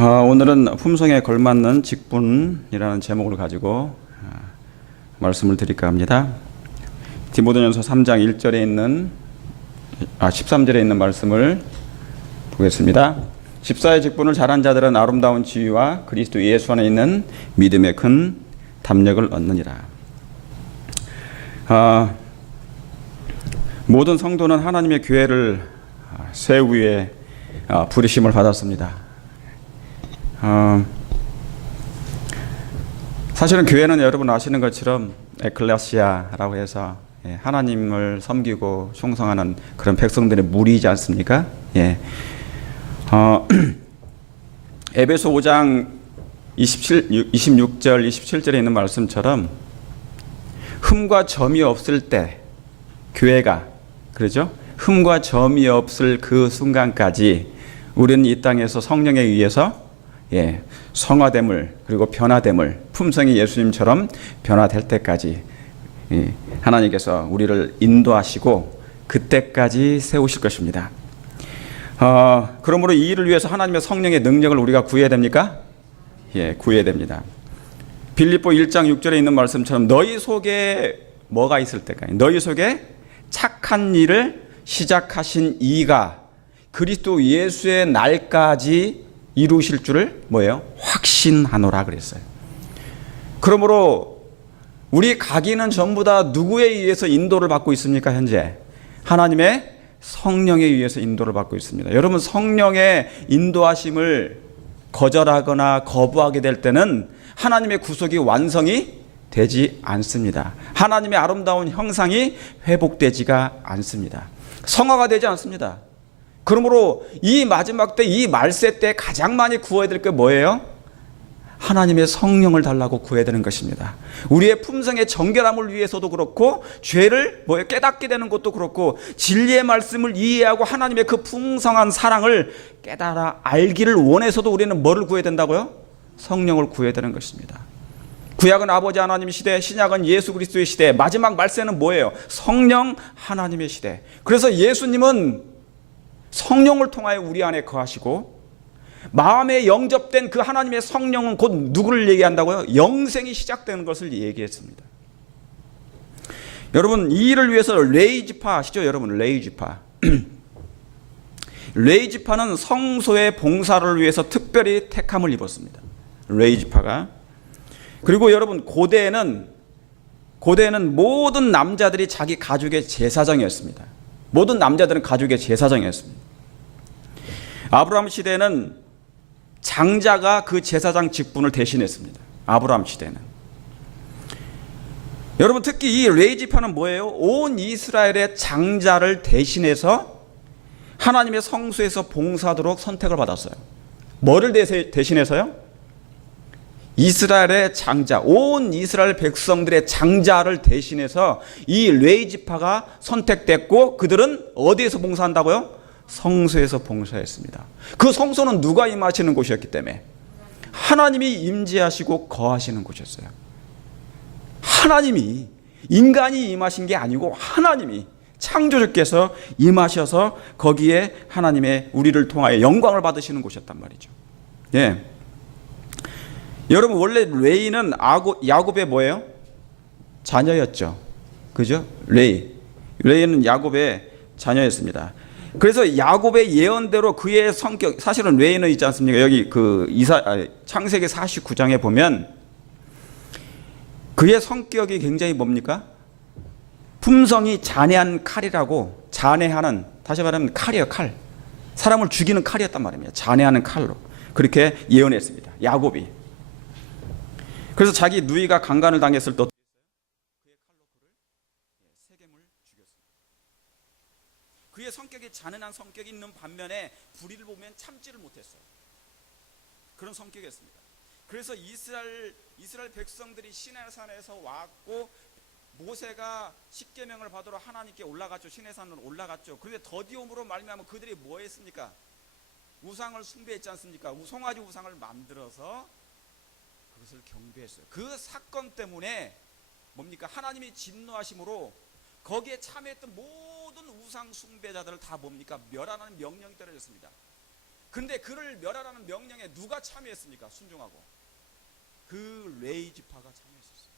오늘은 품성에 걸맞는 직분이라는 제목을 가지고 말씀을 드릴까 합니다. 디모데전서 3장 1절에 있는 13절에 있는 말씀을 보겠습니다. 집사의 직분을 잘한 자들은 아름다운 지위와 그리스도 예수 안에 있는 믿음의 큰 담력을 얻느니라. 모든 성도는 하나님의 교회를 세우기 위해 부르심을 받았습니다. 사실은 교회는 여러분 아시는 것처럼 에클레시아라고 해서 하나님을 섬기고 충성하는 그런 백성들의 무리이지 않습니까? 에베소 5장 26절 27절에 있는 말씀처럼 흠과 점이 없을 때 교회가 그러죠? 흠과 점이 없을 그 순간까지 우리는 이 땅에서 성령에 의해서 성화됨을 그리고 변화됨을 품성이 예수님처럼 변화될 때까지 하나님께서 우리를 인도하시고 그때까지 세우실 것입니다. 그러므로 이 일을 위해서 하나님의 성령의 능력을 우리가 구해야 됩니까? 구해야 됩니다. 빌립보 1장 6절에 있는 말씀처럼 너희 속에 뭐가 있을 때까지 너희 속에 착한 일을 시작하신 이가 그리스도 예수의 날까지 이루실 줄을 확신하노라 그랬어요. 그러므로 우리 각인은 전부 다 누구에 의해서 인도를 받고 있습니까? 현재 하나님의 성령에 의해서 인도를 받고 있습니다. 여러분, 성령의 인도하심을 거절하거나 거부하게 될 때는 하나님의 구속이 완성이 되지 않습니다. 하나님의 아름다운 형상이 회복되지가 않습니다. 성화가 되지 않습니다. 그러므로 이 마지막 때, 이 말세 때 가장 많이 구해야 될 게 뭐예요? 하나님의 성령을 달라고 구해야 되는 것입니다. 우리의 품성의 정결함을 위해서도 그렇고 죄를 깨닫게 되는 것도 그렇고 진리의 말씀을 이해하고 하나님의 그 풍성한 사랑을 깨달아 알기를 원해서도 우리는 뭐를 구해야 된다고요? 성령을 구해야 되는 것입니다. 구약은 아버지 하나님 시대, 신약은 예수 그리스도의 시대, 마지막 말세는 뭐예요? 성령 하나님의 시대. 그래서 예수님은 성령을 통하여 우리 안에 거하시고 마음에 영접된 그 하나님의 성령은 곧 누구를 얘기한다고요? 영생이 시작되는 것을 얘기했습니다. 여러분, 이 일을 위해서 레이지파 아시죠? 여러분, 레이지파. 레이지파는 성소의 봉사를 위해서 특별히 택함을 입었습니다. 레이지파가. 그리고 여러분, 고대에는 모든 남자들이 자기 가족의 제사장이었습니다. 모든 남자들은 가족의 제사장이었습니다. 아브라함 시대에는 장자가 그 제사장 직분을 대신했습니다. 아브라함 시대는. 여러분, 특히 이 레이지파는 뭐예요? 온 이스라엘의 장자를 대신해서 하나님의 성소에서 봉사하도록 선택을 받았어요. 뭐를 대신해서요? 이스라엘의 장자, 온 이스라엘 백성들의 장자를 대신해서 이 레이지파가 선택됐고 그들은 어디에서 봉사한다고요? 성소에서 봉사했습니다. 그 성소는 누가 임하시는 곳이었기 때문에 하나님이 임재하시고 거하시는 곳이었어요. 하나님이, 인간이 임하신 게 아니고 하나님이, 창조주께서 임하셔서 거기에 하나님의 우리를 통하여 영광을 받으시는 곳이었단 말이죠. 여러분, 원래 레이는 야곱의 뭐예요? 자녀였죠. 그죠? 레이는 야곱의 자녀였습니다. 그래서 야곱의 예언대로 그의 성격, 사실은 레이는 있지 않습니까? 여기 창세기 49장에 보면 그의 성격이 굉장히 뭡니까? 품성이 잔해한 칼이라고, 잔해하는, 다시 말하면 칼이에요, 칼. 사람을 죽이는 칼이었단 말입니다. 잔해하는 칼로. 그렇게 예언했습니다. 야곱이. 그래서 자기 누이가 강간을 당했을 때 그의 칼로 그를 세겜을 죽였습니다. 그의 성격이 잔인한 성격이 있는 반면에 불의를 보면 참지를 못했어요. 그런 성격이었습니다. 그래서 이스라엘 백성들이 시내산에서 왔고 모세가 십계명을 받으러 하나님께 올라갔죠. 시내산으로 올라갔죠. 그런데 더디움으로 말미암아 그들이 뭐 했습니까? 우상을 숭배했지 않습니까? 송아지 우상을 만들어서 그것을 경배했어요. 그 사건 때문에 뭡니까? 하나님이 진노하심으로 거기에 참여했던 모든 우상 숭배자들을 다 뭡니까? 멸하는 명령이 떨어졌습니다. 그런데 그를 멸하라는 명령에 누가 참여했습니까? 순종하고. 그 레위 지파가 참여했었어요.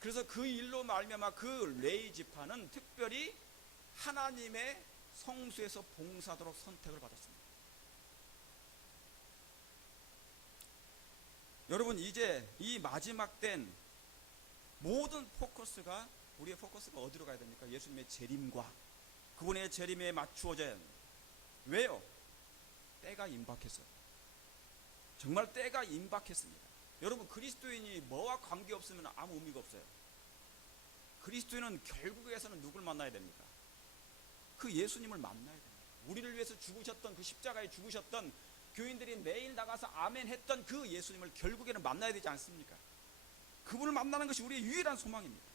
그래서 그 일로 말미암아 그 레위 지파는 특별히 하나님의 성소에서 봉사하도록 선택을 받았습니다. 여러분, 이제 이 마지막 땐 모든 포커스가, 우리의 포커스가 어디로 가야 됩니까? 예수님의 재림과 그분의 재림에 맞추어져야 합니다. 왜요? 때가 임박했어요. 정말 때가 임박했습니다. 여러분, 그리스도인이 뭐와 관계없으면 아무 의미가 없어요. 그리스도인은 결국에서는 누굴 만나야 됩니까? 그 예수님을 만나야 됩니다. 우리를 위해서 죽으셨던, 그 십자가에 죽으셨던, 교인들이 매일 나가서 아멘 했던 그 예수님을 결국에는 만나야 되지 않습니까? 그분을 만나는 것이 우리의 유일한 소망입니다.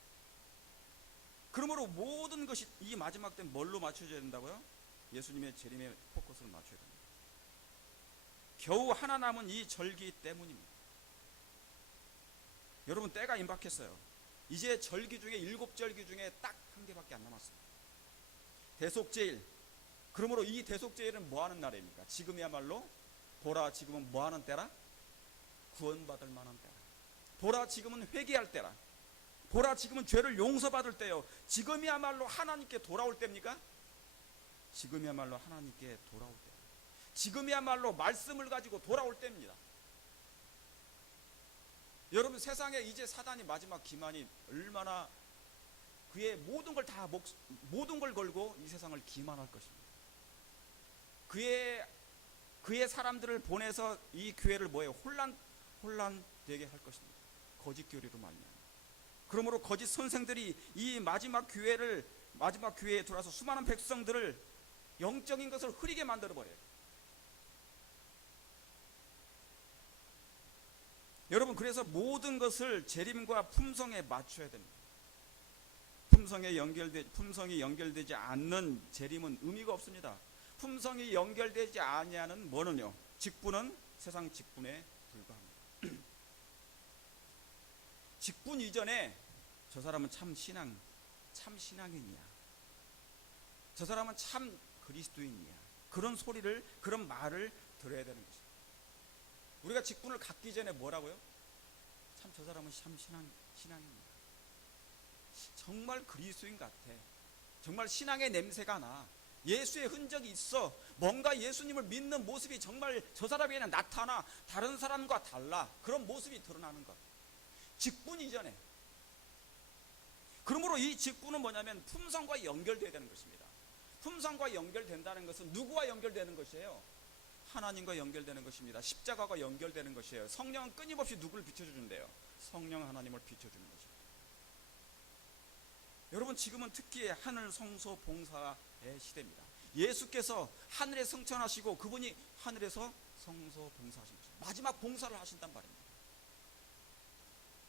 그러므로 모든 것이 이 마지막 때 뭘로 맞춰져야 된다고요? 예수님의 재림에 포커스를 맞춰야 됩니다. 겨우 하나 남은 이 절기 때문입니다. 여러분, 때가 임박했어요. 이제 절기 중에 7절기 중에 딱 한 개밖에 안 남았습니다. 대속제일. 그러므로 이 대속제일은 뭐하는 날입니까? 지금이야말로 보라, 지금은 뭐하는 때라? 구원받을 만한 때라. 보라, 지금은 회개할 때라. 보라, 지금은 죄를 용서받을 때요. 지금이야말로 하나님께 돌아올 때입니까? 지금이야말로 하나님께 돌아올 때. 지금이야말로 말씀을 가지고 돌아올 때입니다. 여러분, 세상에 이제 사단이 마지막 기만이 얼마나 그의 모든 걸 다 모든 걸 걸고 이 세상을 기만할 것입니다. 그의 사람들을 보내서 이 교회를 뭐예요? 혼란되게 할 것입니다. 거짓 교리로 말미암아. 그러므로 거짓 선생들이 이 마지막 교회에 들어와서 수많은 백성들을 영적인 것을 흐리게 만들어 버려요. 여러분, 그래서 모든 것을 재림과 품성에 맞춰야 됩니다. 품성이 연결되지 않는 재림은 의미가 없습니다. 품성이 연결되지 아니하는 뭐는요? 직분은 세상 직분에 불과합니다. 직분 이전에 저 사람은 참 신앙인이야. 저 사람은 참 그리스도인이야. 그런 소리를, 그런 말을 들어야 되는 것입니다. 우리가 직분을 갖기 전에 뭐라고요? 참 저 사람은 참 신앙입니다. 정말 그리스도인 같아. 정말 신앙의 냄새가 나. 예수의 흔적이 있어. 뭔가 예수님을 믿는 모습이 정말 저 사람에게는 나타나. 다른 사람과 달라. 그런 모습이 드러나는 것. 직분 이전에. 그러므로 이 직분은 뭐냐면 품성과 연결되어야 되는 것입니다. 품성과 연결된다는 것은 누구와 연결되는 것이에요? 하나님과 연결되는 것입니다. 십자가와 연결되는 것이에요. 성령은 끊임없이 누구를 비춰주는데요? 성령 하나님을 비춰주는 것입니다. 여러분, 지금은 특히 하늘 성소 봉사의 시대입니다. 예수께서 하늘에 승천하시고 그분이 하늘에서 성소 봉사하신 것입니다. 마지막 봉사를 하신단 말입니다.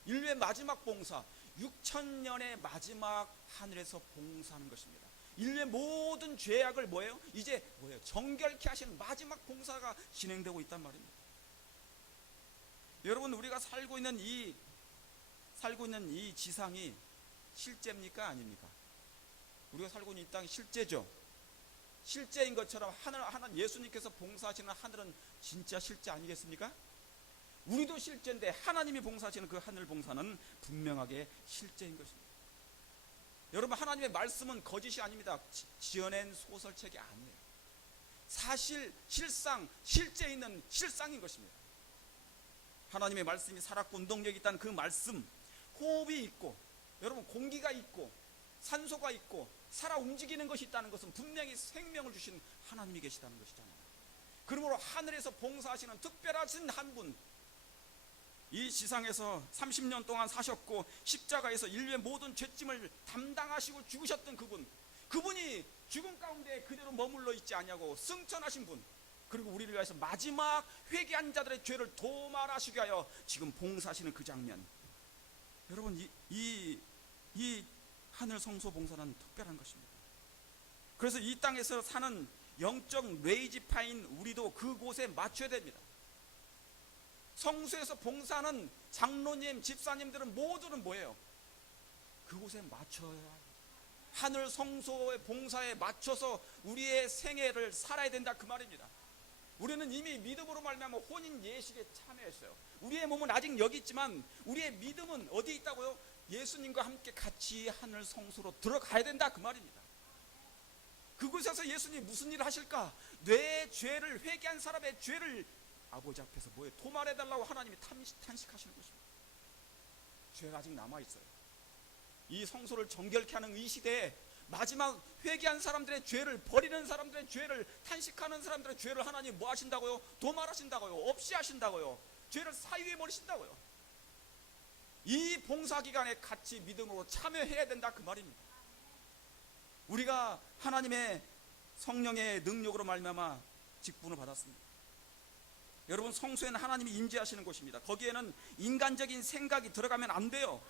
인류의 마지막 봉사, 6,000년의 마지막 하늘에서 봉사하는 것입니다. 인류의 모든 죄악을 이제 정결케 하시는 마지막 봉사가 진행되고 있단 말입니다. 여러분, 우리가 살고 있는 이 지상이 실제입니까? 아닙니까? 우리가 살고 있는 이 땅이 실제죠. 실제인 것처럼 하나님 예수님께서 봉사하시는 하늘은 진짜 실제 아니겠습니까? 우리도 실제인데 하나님이 봉사하시는 그 하늘 봉사는 분명하게 실제인 것입니다. 여러분, 하나님의 말씀은 거짓이 아닙니다. 지어낸 소설책이 아니에요. 사실, 실상, 실제 있는 실상인 것입니다. 하나님의 말씀이 살았고 운동력이 있다는 그 말씀, 호흡이 있고, 여러분, 공기가 있고 산소가 있고 살아 움직이는 것이 있다는 것은 분명히 생명을 주신 하나님이 계시다는 것이잖아요. 그러므로 하늘에서 봉사하시는 특별하신 한 분, 이 지상에서 30년 동안 사셨고 십자가에서 인류의 모든 죄짐을 담당하시고 죽으셨던 그분이 죽음 가운데 그대로 머물러 있지 아니하고 승천하신 분, 그리고 우리를 위해서 마지막 회개한 자들의 죄를 도말하시게 하여 지금 봉사하시는 그 장면, 여러분, 이 하늘 성소 봉사는 특별한 것입니다. 그래서 이 땅에서 사는 영적 레이지파인 우리도 그곳에 맞춰야 됩니다. 성소에서 봉사하는 장로님, 집사님들은 모두는 뭐예요? 그곳에 맞춰야, 하늘 성소의 봉사에 맞춰서 우리의 생애를 살아야 된다, 그 말입니다. 우리는 이미 믿음으로 말미암아 혼인 예식에 참여했어요. 우리의 몸은 아직 여기 있지만 우리의 믿음은 어디에 있다고요? 예수님과 함께 같이 하늘 성소로 들어가야 된다, 그 말입니다. 그곳에서 예수님이 무슨 일을 하실까? 내 죄를, 회개한 사람의 죄를 아버지 앞에서 도말해달라고 하나님이 탄식하시는 것입니다. 죄가 아직 남아있어요. 이 성소를 정결케 하는 이 시대에 마지막 회개한 사람들의 죄를, 버리는 사람들의 죄를, 탄식하는 사람들의 죄를 하나님 뭐 하신다고요? 도말하신다고요. 없이 하신다고요. 죄를 사유해 버리신다고요. 이 봉사기간에 같이 믿음으로 참여해야 된다, 그 말입니다. 우리가 하나님의 성령의 능력으로 말미암아 직분을 받았습니다. 여러분, 성소에는 하나님이 임재하시는 곳입니다. 거기에는 인간적인 생각이 들어가면 안 돼요.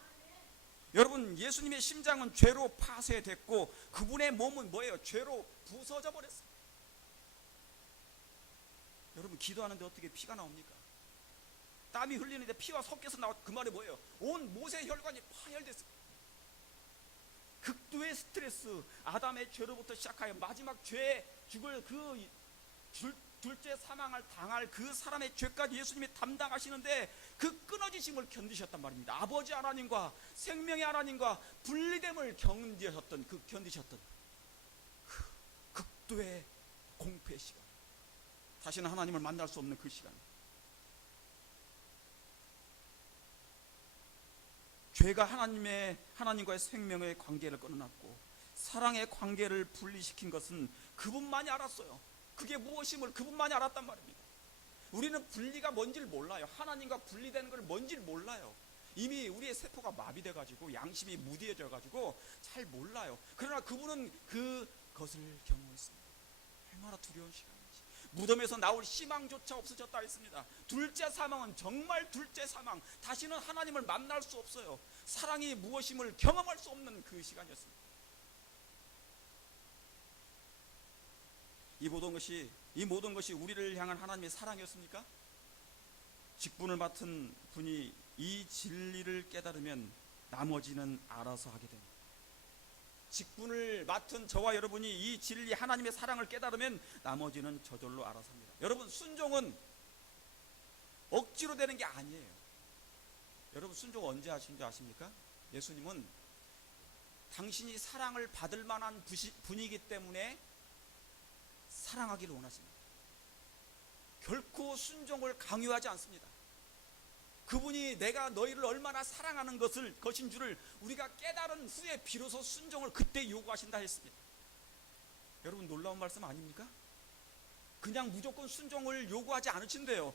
여러분, 예수님의 심장은 죄로 파쇄됐고 그분의 몸은 뭐예요? 죄로 부서져 버렸어요. 여러분, 기도하는데 어떻게 피가 나옵니까? 땀이 흘리는데 피와 섞여서 나와. 그 말이 뭐예요? 온 모세 혈관이 파열됐어요. 극도의 스트레스, 아담의 죄로부터 시작하여 마지막 죄에 죽을 그 둘째 사망을 당할 그 사람의 죄까지 예수님이 담당하시는데 그 끊어지심을 견디셨단 말입니다. 아버지 하나님과 생명의 하나님과 분리됨을 견디셨던 그 극도의 공포의 시간, 다시는 하나님을 만날 수 없는 그 시간. 죄가 하나님과의 생명의 관계를 끊어놨고 사랑의 관계를 분리시킨 것은 그분만이 알았어요. 그게 무엇임을 그분만이 알았단 말입니다. 우리는 분리가 뭔지를 몰라요. 하나님과 분리되는 걸 뭔지를 몰라요. 이미 우리의 세포가 마비돼가지고 양심이 무디해져가지고 잘 몰라요. 그러나 그분은 그것을 경험했습니다. 얼마나 두려운 시간인지. 무덤에서 나올 희망조차 없어졌다 했습니다. 둘째 사망은 정말 둘째 사망, 다시는 하나님을 만날 수 없어요. 사랑이 무엇임을 경험할 수 없는 그 시간이었습니다. 이 모든 것이 우리를 향한 하나님의 사랑이었습니까? 직분을 맡은 분이 이 진리를 깨달으면 나머지는 알아서 하게 됩니다. 직분을 맡은 저와 여러분이 이 진리, 하나님의 사랑을 깨달으면 나머지는 저절로 알아서 합니다. 여러분, 순종은 억지로 되는 게 아니에요. 여러분, 순종 언제 하신 줄 아십니까? 예수님은 당신이 사랑을 받을 만한 분이기 때문에 사랑하기를 원하십니다. 결코 순종을 강요하지 않습니다. 그분이 내가 너희를 얼마나 사랑하는 것인 줄을 우리가 깨달은 후에 비로소 순종을 그때 요구하신다 했습니다. 여러분, 놀라운 말씀 아닙니까? 그냥 무조건 순종을 요구하지 않으신대요.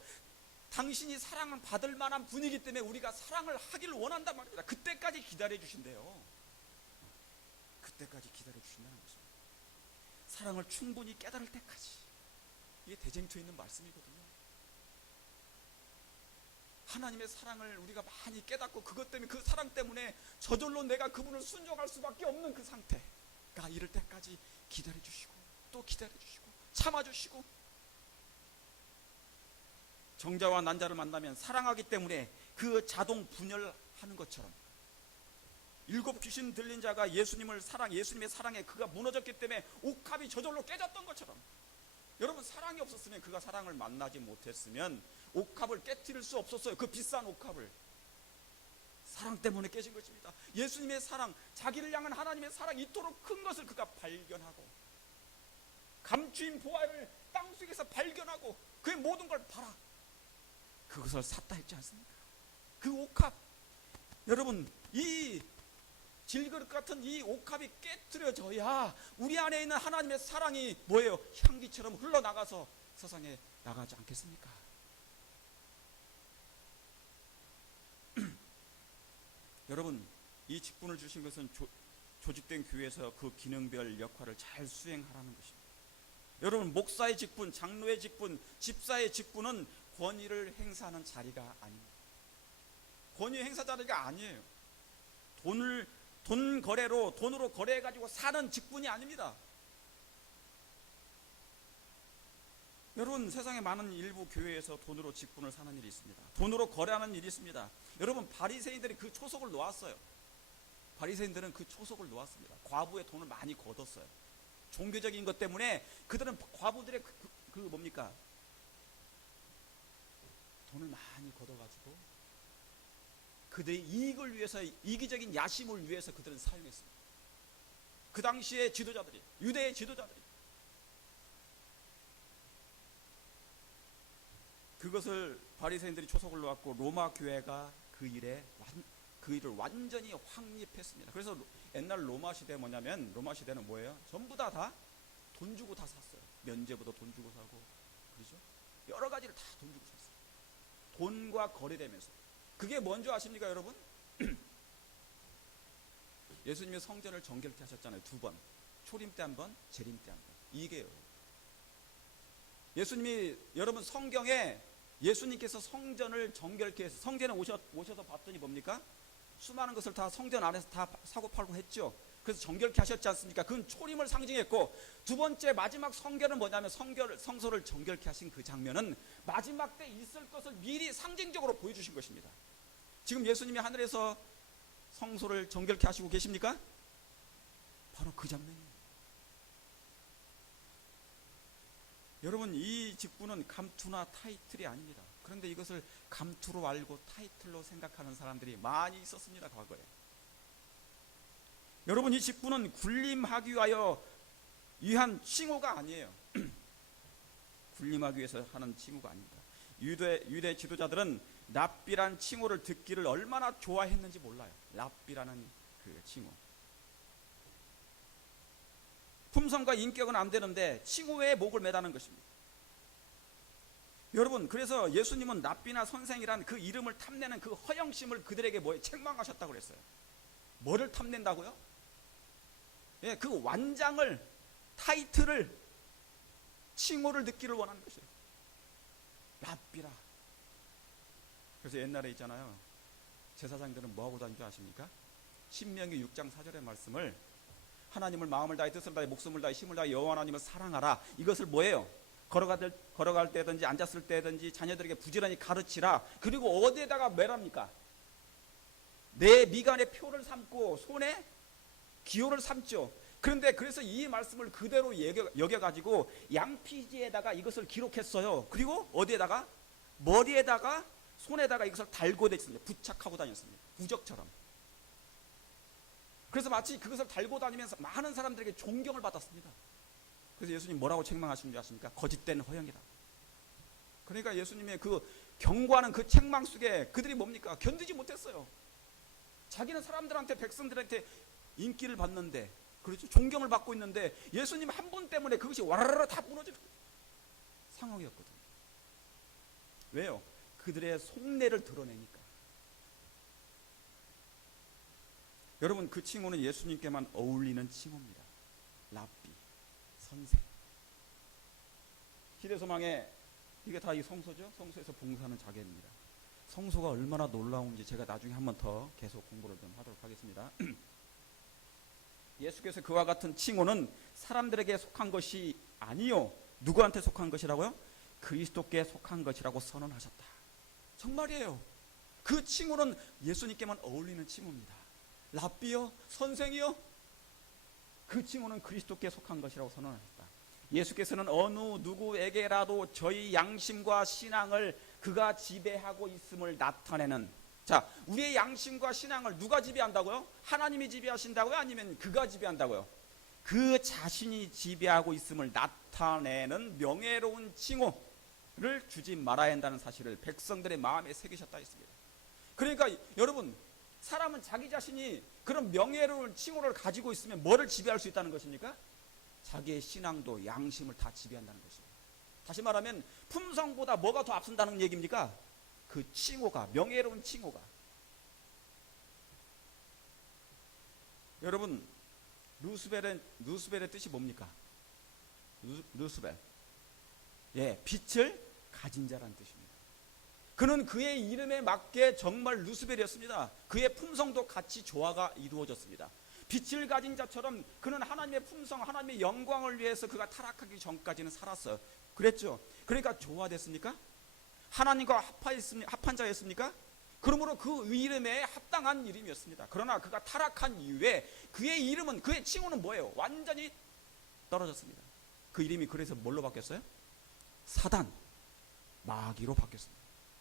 당신이 사랑을 받을 만한 분이기 때문에 우리가 사랑을 하기를 원한단 말입니다. 그때까지 기다려 주신대요. 그때까지 기다려 주신다는 것입니다. 사랑을 충분히 깨달을 때까지. 이게 대쟁투에 있는 말씀이거든요. 하나님의 사랑을 우리가 많이 깨닫고 그것 때문에, 그 사랑 때문에 저절로 내가 그분을 순종할 수밖에 없는 그 상태가 이럴 때까지 기다려 주시고 또 기다려 주시고 참아 주시고. 정자와 난자를 만나면 사랑하기 때문에 그 자동 분열하는 것처럼, 일곱 귀신 들린 자가 예수님의 사랑에 그가 무너졌기 때문에 옥합이 저절로 깨졌던 것처럼, 여러분, 사랑이 없었으면, 그가 사랑을 만나지 못했으면 옥합을 깨트릴 수 없었어요. 그 비싼 옥합을. 사랑 때문에 깨진 것입니다. 예수님의 사랑, 자기를 향한 하나님의 사랑, 이토록 큰 것을 그가 발견하고, 감추인 보화를 땅속에서 발견하고 그의 모든 걸 팔아 그것을 샀다 했지 않습니까? 그 옥합, 여러분, 이 질그릇 같은 이 옥합이 깨트려져야 우리 안에 있는 하나님의 사랑이 뭐예요? 향기처럼 흘러나가서 세상에 나가지 않겠습니까? 여러분, 이 직분을 주신 것은 조직된 교회에서 그 기능별 역할을 잘 수행하라는 것입니다. 여러분, 목사의 직분, 장로의 직분, 집사의 직분은 권위를 행사하는 자리가 아닙니다. 권위 행사 자리가 아니에요. 돈으로 거래해가지고 사는 직분이 아닙니다. 여러분, 세상에 많은 일부 교회에서 돈으로 직분을 사는 일이 있습니다. 돈으로 거래하는 일이 있습니다. 여러분, 바리새인들이 그 초석을 놓았어요. 바리새인들은 그 초석을 놓았습니다. 과부의 돈을 많이 거뒀어요. 종교적인 것 때문에 그들은 과부들의 뭡니까? 돈을 많이 걷어가지고 그들의 이익을 위해서, 이기적인 야심을 위해서 그들은 사용했습니다. 그 당시의 지도자들이, 유대의 지도자들이 그것을 바리새인들이 초석을 놓았고 로마 교회가 그 일을 완전히 확립했습니다. 그래서 옛날 로마 시대 뭐냐면, 로마 시대는 뭐예요? 전부 다 돈 주고 다 샀어요. 면제부도 돈 주고 사고, 그렇죠? 여러 가지를 다 돈 주고 샀어요. 돈과 거래되면서. 그게 뭔지 아십니까, 여러분? 예수님이 성전을 정결케 하셨잖아요. 2번. 초림 때 1번, 재림 때 1번. 이게요. 예수님이, 여러분 성경에 예수님께서 성전을 정결케 해서, 성전에 오셔서 봤더니 뭡니까? 수많은 것을 다 성전 안에서 다 사고 팔고 했죠. 그래서 정결케 하셨지 않습니까? 그건 초림을 상징했고, 2번째 마지막 성결은 뭐냐면, 성소를 정결케 하신 그 장면은 마지막 때 있을 것을 미리 상징적으로 보여주신 것입니다. 지금 예수님이 하늘에서 성소를 정결케 하시고 계십니까? 바로 그 장면이에요. 여러분, 이 직분은 감투나 타이틀이 아닙니다. 그런데 이것을 감투로 알고 타이틀로 생각하는 사람들이 많이 있었습니다, 과거에. 여러분, 이 직분은 군림하기 위한 칭호가 아니에요. 군림하기 위해서 하는 칭호가 아닙니다. 유대 지도자들은 랍비란 칭호를 듣기를 얼마나 좋아했는지 몰라요. 랍비라는 그 칭호. 품성과 인격은 안 되는데 칭호에 목을 매다는 것입니다. 여러분, 그래서 예수님은 랍비나 선생이란 그 이름을 탐내는 그 허영심을 그들에게 책망하셨다고 그랬어요. 뭐를 탐낸다고요? 예, 그 완장을, 타이틀을, 칭호를 듣기를 원하는 것이에요. 랍비라. 그래서 옛날에 있잖아요, 제사장들은 뭐하고 다닌 줄 아십니까? 신명기 6장 4절의 말씀을, 하나님을 마음을 다해 뜻을 다해 목숨을 다해 힘을 다해 여호와 하나님을 사랑하라. 이것을 뭐예요? 걸어갈 때든지 앉았을 때든지 자녀들에게 부지런히 가르치라. 그리고 어디에다가 매랍니까? 내 미간에 표를 삼고 손에 기호를 삼죠. 그런데 그래서 이 말씀을 그대로 여겨가지고 양피지에다가 이것을 기록했어요. 그리고 어디에다가? 머리에다가 손에다가 이것을 달고 다녔습니다. 부착하고 다녔습니다. 부적처럼. 그래서 마치 그것을 달고 다니면서 많은 사람들에게 존경을 받았습니다. 그래서 예수님 뭐라고 책망하시는 줄 아십니까? 거짓된 허영이다. 그러니까 예수님의 그 경고하는 그 책망 속에 그들이 뭡니까? 견디지 못했어요. 자기는 사람들한테, 백성들한테 인기를 받는데, 그렇죠? 존경을 받고 있는데 예수님 한 분 때문에 그것이 와라라 다 무너지는 상황이었거든요. 왜요? 그들의 속내를 드러내니까. 여러분, 그 칭호는 예수님께만 어울리는 칭호입니다. 랍비, 선생. 시대소망에 이게 다 이 성소죠? 성소에서 봉사하는 자개입니다. 성소가 얼마나 놀라운지 제가 나중에 한 번 더 계속 공부를 좀 하도록 하겠습니다. 예수께서 그와 같은 칭호는 사람들에게 속한 것이 아니요, 누구한테 속한 것이라고요? 그리스도께 속한 것이라고 선언하셨다. 정말이에요. 그 칭호는 예수님께만 어울리는 칭호입니다. 랍비요, 선생이요, 그 칭호는 그리스도께 속한 것이라고 선언하셨다. 예수께서는 어느 누구에게라도 저희 양심과 신앙을 그가 지배하고 있음을 나타내는, 자, 우리의 양심과 신앙을 누가 지배한다고요? 하나님이 지배하신다고요? 아니면 그가 지배한다고요? 그 자신이 지배하고 있음을 나타내는 명예로운 칭호를 주지 말아야 한다는 사실을 백성들의 마음에 새기셨다 했습니다. 그러니까 여러분, 사람은 자기 자신이 그런 명예로운 칭호를 가지고 있으면 뭐를 지배할 수 있다는 것입니까? 자기의 신앙도 양심을 다 지배한다는 것입니다. 다시 말하면 품성보다 뭐가 더 앞선다는 얘기입니까? 그 칭호가, 명예로운 칭호가. 여러분, 루스벨의 뜻이 뭡니까? 루스벨. 예, 빛을 가진 자라는 뜻입니다. 그는 그의 이름에 맞게 정말 루스벨이었습니다. 그의 품성도 같이 조화가 이루어졌습니다. 빛을 가진 자처럼 그는 하나님의 품성, 하나님의 영광을 위해서 그가 타락하기 전까지는 살았어요. 그랬죠? 그러니까 조화됐습니까? 하나님과 합한 자였습니까? 그러므로 그 이름에 합당한 이름이었습니다. 그러나 그가 타락한 이후에 그의 이름은, 그의 칭호는 뭐예요? 완전히 떨어졌습니다. 그 이름이 그래서 뭘로 바뀌었어요? 사단, 마귀로 바뀌었습니다.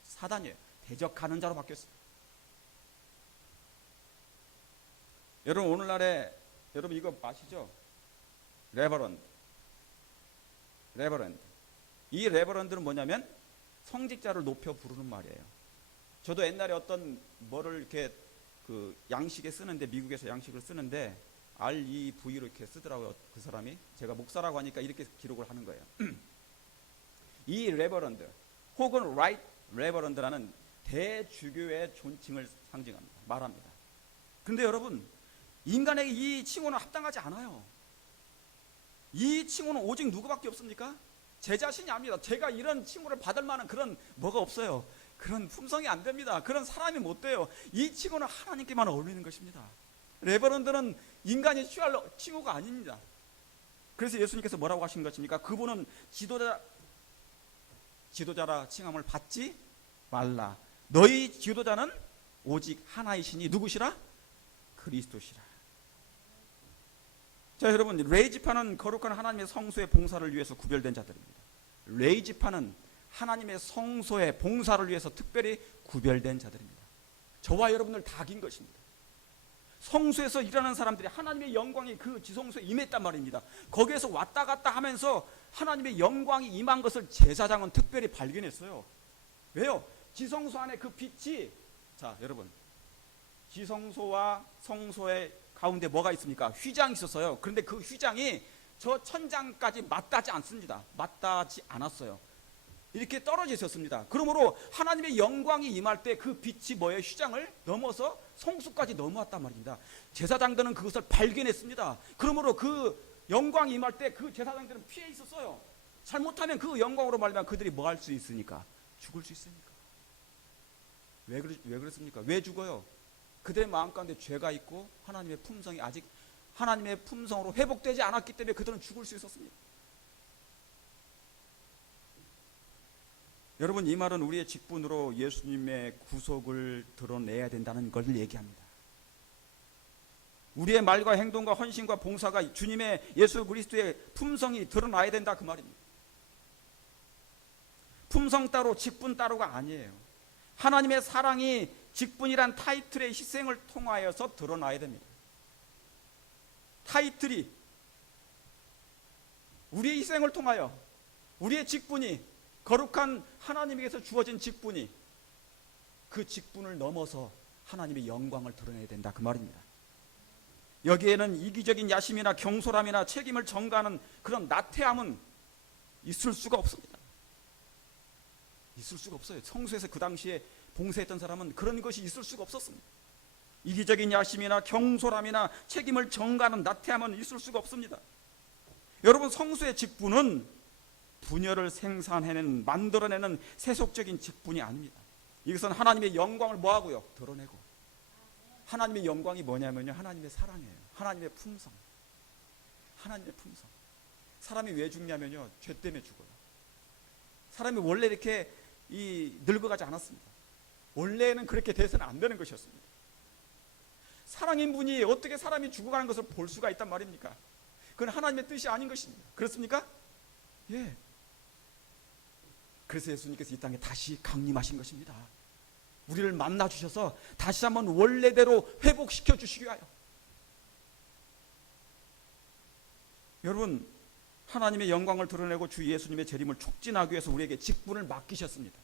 사단이에요. 대적하는 자로 바뀌었어요. 여러분 오늘날에 여러분 이거 아시죠? 레버런드. 이 레버런드는 뭐냐면 성직자를 높여 부르는 말이에요. 저도 옛날에 어떤 뭐를 이렇게 그 양식에 쓰는데, 미국에서 양식을 쓰는데 REV로 이렇게 쓰더라고요. 그 사람이. 제가 목사라고 하니까 이렇게 기록을 하는 거예요. 이 레버런드 혹은 라이트 레버런드라는 대주교의 존칭을 상징합니다. 말합니다. 근데 여러분, 인간에게 이 칭호는 합당하지 않아요. 이 칭호는 오직 누구밖에 없습니까? 제 자신이 압니다. 제가 이런 칭호를 받을 만한 그런 뭐가 없어요. 그런 품성이 안 됩니다. 그런 사람이 못 돼요. 이 칭호는 하나님께만 어울리는 것입니다. 레버런드는 인간이 취할 칭호가 아닙니다. 그래서 예수님께서 뭐라고 하신 것입니까? 그분은 지도자라 칭함을 받지 말라. 너희 지도자는 오직 하나이시니 누구시라? 그리스도시라. 자, 여러분, 레이지파는 거룩한 하나님의 성소의 봉사를 위해서 구별된 자들입니다. 레이지파는 하나님의 성소의 봉사를 위해서 특별히 구별된 자들입니다. 저와 여러분들 다 긴 것입니다. 성소에서 일하는 사람들이 하나님의 영광이 그 지성소에 임했단 말입니다. 거기에서 왔다 갔다 하면서 하나님의 영광이 임한 것을 제사장은 특별히 발견했어요. 왜요? 지성소 안에 그 빛이, 자 여러분, 지성소와 성소의 가운데 뭐가 있습니까? 휘장이 있었어요. 그런데 그 휘장이 저 천장까지 맞닿지 않습니다. 맞닿지 않았어요. 이렇게 떨어져 있었습니다. 그러므로 하나님의 영광이 임할 때 그 빛이 뭐예요? 휘장을 넘어서 성수까지 넘어왔단 말입니다. 제사장들은 그것을 발견했습니다. 그러므로 그 영광이 임할 때 그 제사장들은 피해 있었어요. 잘못하면 그 영광으로 말하면 그들이 뭐 할 수 있으니까? 죽을 수 있으니까. 왜 그렇습니까? 왜 죽어요? 그들의 마음 가운데 죄가 있고 하나님의 품성이 아직 하나님의 품성으로 회복되지 않았기 때문에 그들은 죽을 수 있었습니다. 여러분, 이 말은 우리의 직분으로 예수님의 구속을 드러내야 된다는 걸 얘기합니다. 우리의 말과 행동과 헌신과 봉사가 주님의 예수 그리스도의 품성이 드러나야 된다, 그 말입니다. 품성 따로 직분 따로가 아니에요. 하나님의 사랑이 직분이란 타이틀의 희생을 통하여서 드러나야 됩니다. 타이틀이 우리의 희생을 통하여 우리의 직분이, 거룩한 하나님에게서 주어진 직분이 그 직분을 넘어서 하나님의 영광을 드러내야 된다, 그 말입니다. 여기에는 이기적인 야심이나 경솔함이나 책임을 전가하는 그런 나태함은 있을 수가 없습니다. 있을 수가 없어요. 성소에서 그 당시에 봉사했던 사람은 그런 것이 있을 수가 없었습니다. 이기적인 야심이나 경솔함이나 책임을 전가하는 나태함은 있을 수가 없습니다. 여러분, 성소의 직분은 분열을 생산해내는, 만들어내는 세속적인 직분이 아닙니다. 이것은 하나님의 영광을 뭐하고요? 드러내고. 하나님의 영광이 뭐냐면요, 하나님의 사랑이에요. 하나님의 품성. 하나님의 품성. 사람이 왜 죽냐면요, 죄 때문에 죽어요. 사람이 원래 이렇게 늙어가지 않았습니다. 원래는 그렇게 돼서는 안 되는 것이었습니다. 사랑인 분이 어떻게 사람이 죽어가는 것을 볼 수가 있단 말입니까? 그건 하나님의 뜻이 아닌 것입니다. 그렇습니까? 예. 그래서 예수님께서 이 땅에 다시 강림하신 것입니다. 우리를 만나 주셔서 다시 한번 원래대로 회복시켜 주시기 위하여. 여러분, 하나님의 영광을 드러내고 주 예수님의 재림을 촉진하기 위해서 우리에게 직분을 맡기셨습니다.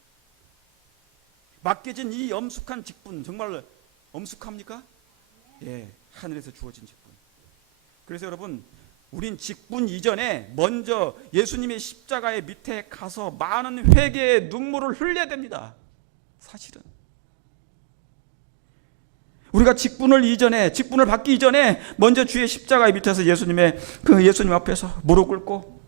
맡겨진 이 엄숙한 직분, 정말 엄숙합니까? 예, 하늘에서 주어진 직분. 그래서 여러분, 우린 직분 이전에 먼저 예수님의 십자가의 밑에 가서 많은 회개의 눈물을 흘려야 됩니다. 사실은 우리가 직분을 받기 이전에 먼저 주의 십자가의 밑에서 예수님 앞에서 무릎 꿇고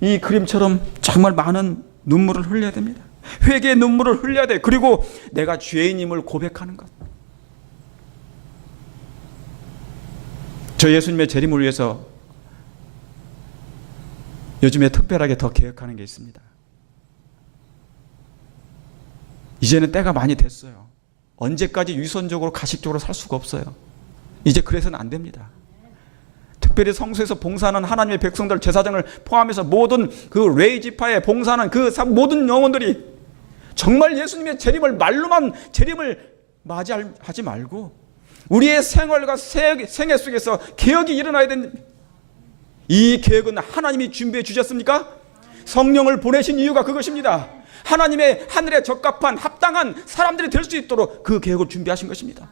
이 그림처럼 정말 많은 눈물을 흘려야 됩니다. 회개의 눈물을 흘려야 돼. 그리고 내가 죄인임을 고백하는 것. 저 예수님의 재림을 위해서 요즘에 특별하게 더 계획하는 게 있습니다. 이제는 때가 많이 됐어요. 언제까지 위선적으로 가식적으로 살 수가 없어요. 이제 그래서는 안 됩니다. 특별히 성소에서 봉사하는 하나님의 백성들, 제사장을 포함해서 모든 그 레이지파에 봉사하는 그 모든 영혼들이 정말 예수님의 재림을 말로만 재림을 맞이하지 말고 우리의 생활과 생애 속에서 개혁이 일어나야 되는, 이 계획은 하나님이 준비해 주셨습니까? 성령을 보내신 이유가 그것입니다. 하나님의 하늘에 적합한 합당한 사람들이 될 수 있도록 그 계획을 준비하신 것입니다.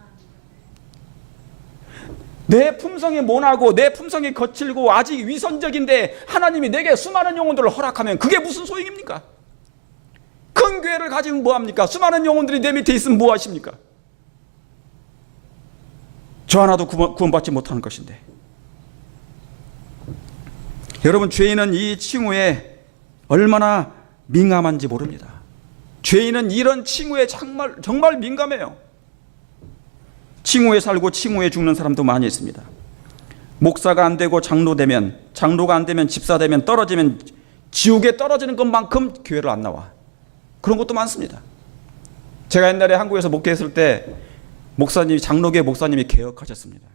내 품성이 모나고 내 품성이 거칠고 아직 위선적인데 하나님이 내게 수많은 영혼들을 허락하면 그게 무슨 소용입니까? 큰 교회를 가지면 뭐합니까? 수많은 영혼들이 내 밑에 있으면 뭐하십니까? 저 하나도 구원받지 못하는 것인데. 여러분, 죄인은 이 칭후에 얼마나 민감한지 모릅니다. 죄인은 이런 칭후에 정말 민감해요. 칭후에 살고 칭후에 죽는 사람도 많이 있습니다. 목사가 안 되고 장로 되면, 장로가 안 되면 집사 되면, 떨어지면 지옥에 떨어지는 것만큼 교회를 안 나와. 그런 것도 많습니다. 제가 옛날에 한국에서 목회했을 때 목사님이, 장로계 목사님이 개혁하셨습니다.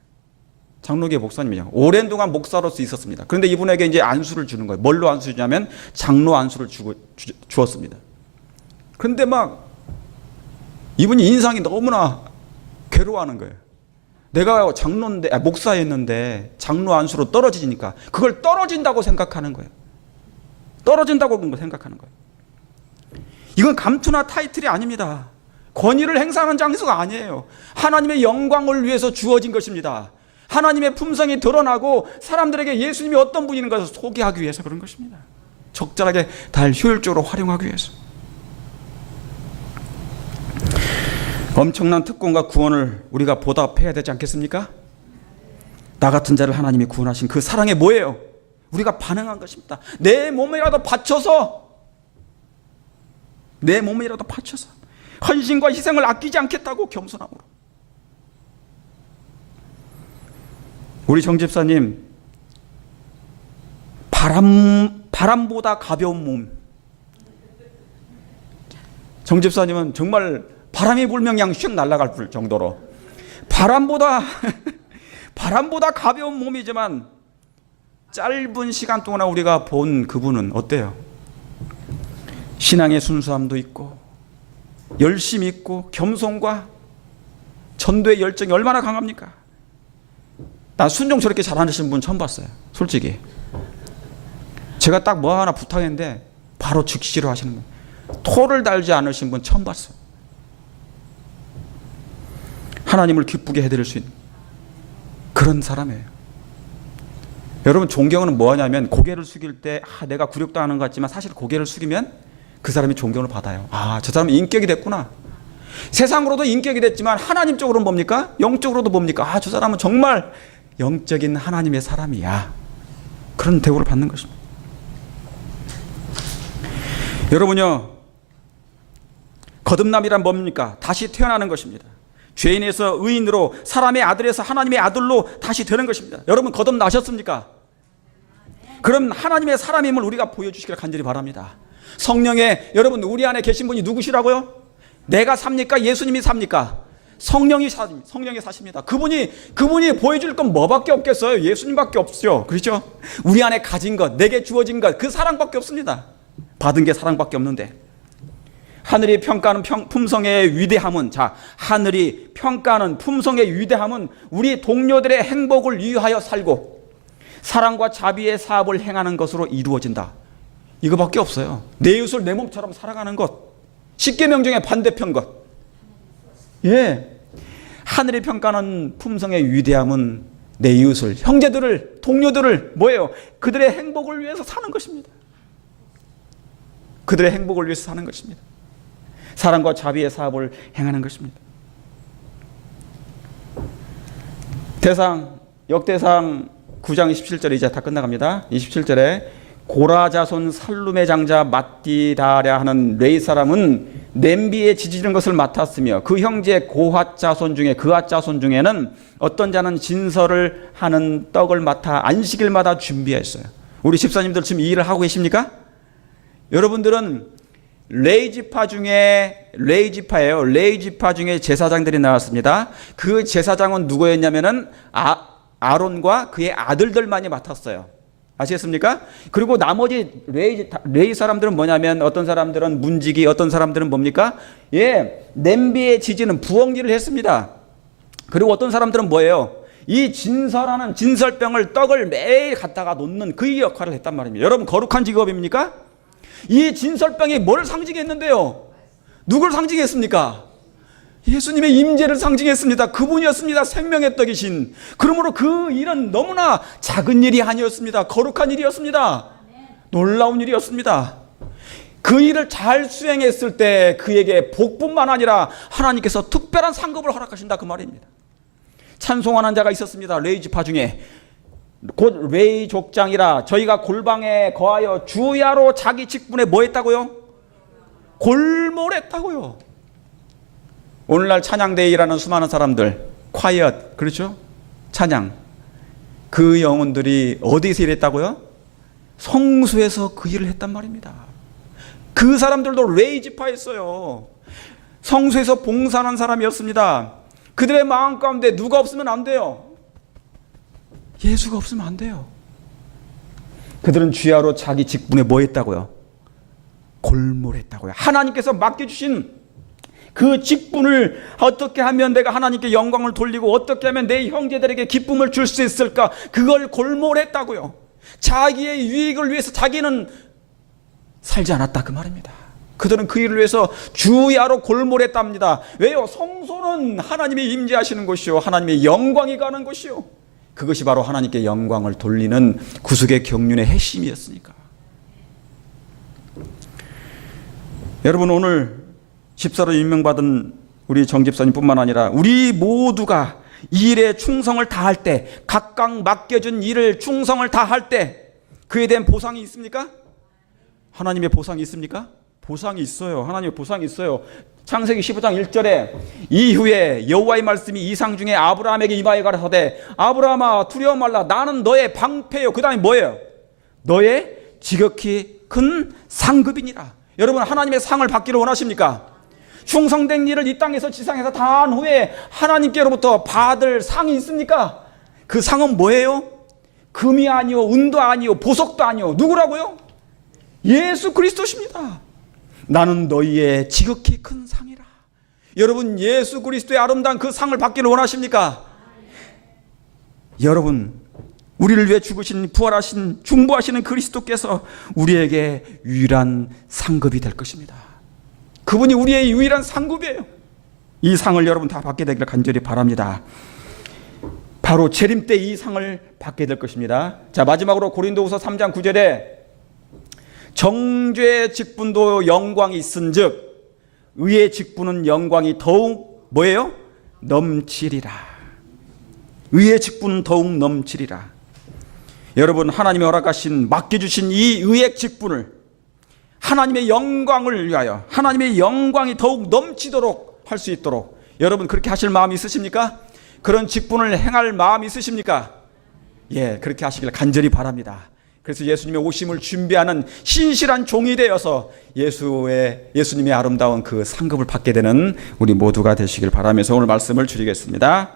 장로계 목사님이요. 오랜 동안 목사로서 있었습니다. 그런데 이분에게 이제 안수를 주는 거예요. 뭘로 안수 주냐면 장로 안수를 주었습니다. 그런데 막 이분이 인상이 너무나 괴로워하는 거예요. 내가 장로인데, 목사였는데 장로 안수로 떨어지니까 그걸 떨어진다고 생각하는 거예요. 떨어진다고 생각하는 거예요. 이건 감투나 타이틀이 아닙니다. 권위를 행사하는 장소가 아니에요. 하나님의 영광을 위해서 주어진 것입니다. 하나님의 품성이 드러나고 사람들에게 예수님이 어떤 분인 것을 소개하기 위해서 그런 것입니다. 적절하게 잘 효율적으로 활용하기 위해서. 엄청난 특권과 구원을 우리가 보답해야 되지 않겠습니까? 나 같은 자를 하나님이 구원하신 그 사랑이 뭐예요? 우리가 반응한 것입니다. 내 몸이라도 바쳐서 헌신과 희생을 아끼지 않겠다고 겸손함으로. 우리 정 집사님, 바람보다 가벼운 몸. 정 집사님은 정말 바람이 불면 그냥 휙 날아갈 정도로 바람보다 가벼운 몸이지만 짧은 시간 동안 우리가 본 그분은 어때요? 신앙의 순수함도 있고 열심이 있고 겸손과 전도의 열정이 얼마나 강합니까? 나 순종 저렇게 잘하시는 분 처음 봤어요. 솔직히 제가 딱 뭐 하나 부탁했는데 바로 즉시로 하시는 분, 토를 달지 않으신 분 처음 봤어요. 하나님을 기쁘게 해드릴 수 있는 그런 사람이에요. 여러분, 존경은 뭐하냐면 고개를 숙일 때 내가 굴욕당하는 것 같지만 사실 고개를 숙이면 그 사람이 존경을 받아요. 저 사람은 인격이 됐구나. 세상으로도 인격이 됐지만 하나님 쪽으로는 뭡니까? 영적으로도 뭡니까? 저 사람은 정말 영적인 하나님의 사람이야. 그런 대우를 받는 것입니다. 여러분요, 거듭남이란 뭡니까? 다시 태어나는 것입니다. 죄인에서 의인으로, 사람의 아들에서 하나님의 아들로 다시 되는 것입니다. 여러분, 거듭나셨습니까? 그럼 하나님의 사람임을 우리가 보여주시기를 간절히 바랍니다. 성령의, 여러분, 우리 안에 계신 분이 누구시라고요? 내가 삽니까? 예수님이 삽니까? 성령이 사십니다. 그분이 보여줄 건 뭐밖에 없겠어요? 예수님밖에 없죠. 그렇죠? 우리 안에 가진 것, 내게 주어진 것, 그 사랑밖에 없습니다. 받은 게 사랑밖에 없는데. 하늘이 평가하는 품성의 위대함은, 하늘이 평가하는 품성의 위대함은 우리 동료들의 행복을 위하여 살고 사랑과 자비의 사업을 행하는 것으로 이루어진다. 이거밖에 없어요. 내 이웃을 내 몸처럼 살아가는 것. 십계명 중에 반대편 것. 하늘이 평가하는 품성의 위대함은 내 이웃을, 형제들을, 동료들을 뭐예요? 그들의 행복을 위해서 사는 것입니다. 그들의 행복을 위해서 사는 것입니다. 사랑과 자비의 사업을 행하는 것입니다. 역대상 9장 27절에 이제 다 끝나갑니다. 27절에 고라 자손 살룸의 장자 mat디다랴 하는 레위 사람은 냄비에 지지는 것을 맡았으며 그 형제 고핫 자손 중에는 어떤 자는 진설을 하는 떡을 맡아 안식일마다 준비했어요. 우리 집사님들 지금 이 일을 하고 계십니까? 여러분들은 레위 지파 중에 제사장들이 나왔습니다. 그 제사장은 누구였냐면은 아론과 그의 아들들만이 맡았어요. 아시겠습니까? 그리고 나머지 레위 사람들은 뭐냐면 어떤 사람들은 문지기, 어떤 사람들은 뭡니까? 예, 냄비에 지지는 부엌일을 했습니다. 그리고 어떤 사람들은 뭐예요? 이 진설하는 진설병을 떡을 매일 갖다가 놓는 그 역할을 했단 말입니다. 여러분 거룩한 직업입니까? 이 진설병이 뭘 상징했는데요? 누굴 상징했습니까? 예수님의 임재를 상징했습니다. 그분이었습니다. 생명의 떡이신. 그러므로 그 일은 너무나 작은 일이 아니었습니다. 거룩한 일이었습니다. 놀라운 일이었습니다. 그 일을 잘 수행했을 때 그에게 복뿐만 아니라 하나님께서 특별한 상급을 허락하신다 그 말입니다. 찬송하는 자가 있었습니다. 레위 지파 중에 곧 레위 족장이라 저희가 골방에 거하여 주야로 자기 직분에 뭐 했다고요? 골몰했다고요. 오늘날 찬양대에 일하는 수많은 사람들, 콰이엇, 그렇죠? 찬양. 그 영혼들이 어디서 일했다고요? 성소에서 그 일을 했단 말입니다. 그 사람들도 레위 지파였어요. 성소에서 봉사하는 사람이었습니다. 그들의 마음 가운데 누가 없으면 안 돼요. 예수가 없으면 안 돼요. 그들은 주야로 자기 직분에 뭐 했다고요? 골몰했다고요. 하나님께서 맡겨주신 그 직분을 어떻게 하면 내가 하나님께 영광을 돌리고 어떻게 하면 내 형제들에게 기쁨을 줄 수 있을까? 그걸 골몰했다고요. 자기의 유익을 위해서 자기는 살지 않았다 그 말입니다. 그들은 그 일을 위해서 주야로 골몰했답니다. 왜요? 성소는 하나님이 임재하시는 곳이요, 하나님의 영광이 가는 곳이요, 그것이 바로 하나님께 영광을 돌리는 구속의 경륜의 핵심이었으니까. 여러분 오늘 집사로 임명받은 우리 정 집사님뿐만 아니라 우리 모두가 이 일에 충성을 다할 때, 각각 맡겨준 일을 충성을 다할 때 그에 대한 보상이 있습니까? 하나님의 보상이 있습니까? 보상이 있어요. 하나님의 보상이 있어요. 창세기 15장 1절에 이후에 여호와의 말씀이 이상 중에 아브라함에게 임하여 가라사대 아브라함아 두려워 말라 나는 너의 방패요. 그 다음에 뭐예요? 너의 지극히 큰 상급이니라. 여러분 하나님의 상을 받기를 원하십니까? 충성된 일을 이 땅에서 지상에서 다 한 후에 하나님께로부터 받을 상이 있습니까? 그 상은 뭐예요? 금이 아니요, 은도 아니요, 보석도 아니요. 누구라고요? 예수 그리스도십니다. 나는 너희의 지극히 큰 상이라. 여러분 예수 그리스도의 아름다운 그 상을 받기를 원하십니까? 여러분 우리를 위해 죽으신 부활하신 중보하시는 그리스도께서 우리에게 유일한 상급이 될 것입니다. 그분이 우리의 유일한 상급이에요. 이 상을 여러분 다 받게 되기를 간절히 바랍니다. 바로 재림 때 이 상을 받게 될 것입니다. 자 마지막으로 고린도후서 3장 9절에 정죄의 직분도 영광이 있은즉 의의 직분은 영광이 더욱 뭐예요? 넘치리라. 의의 직분은 더욱 넘치리라. 여러분 하나님이 허락하신 맡겨주신 이 의의 직분을 하나님의 영광을 위하여 하나님의 영광이 더욱 넘치도록 할 수 있도록 여러분 그렇게 하실 마음이 있으십니까? 그런 직분을 행할 마음이 있으십니까? 예, 그렇게 하시길 간절히 바랍니다. 그래서 예수님의 오심을 준비하는 신실한 종이 되어서 예수님의 아름다운 그 상급을 받게 되는 우리 모두가 되시길 바라면서 오늘 말씀을 줄이겠습니다.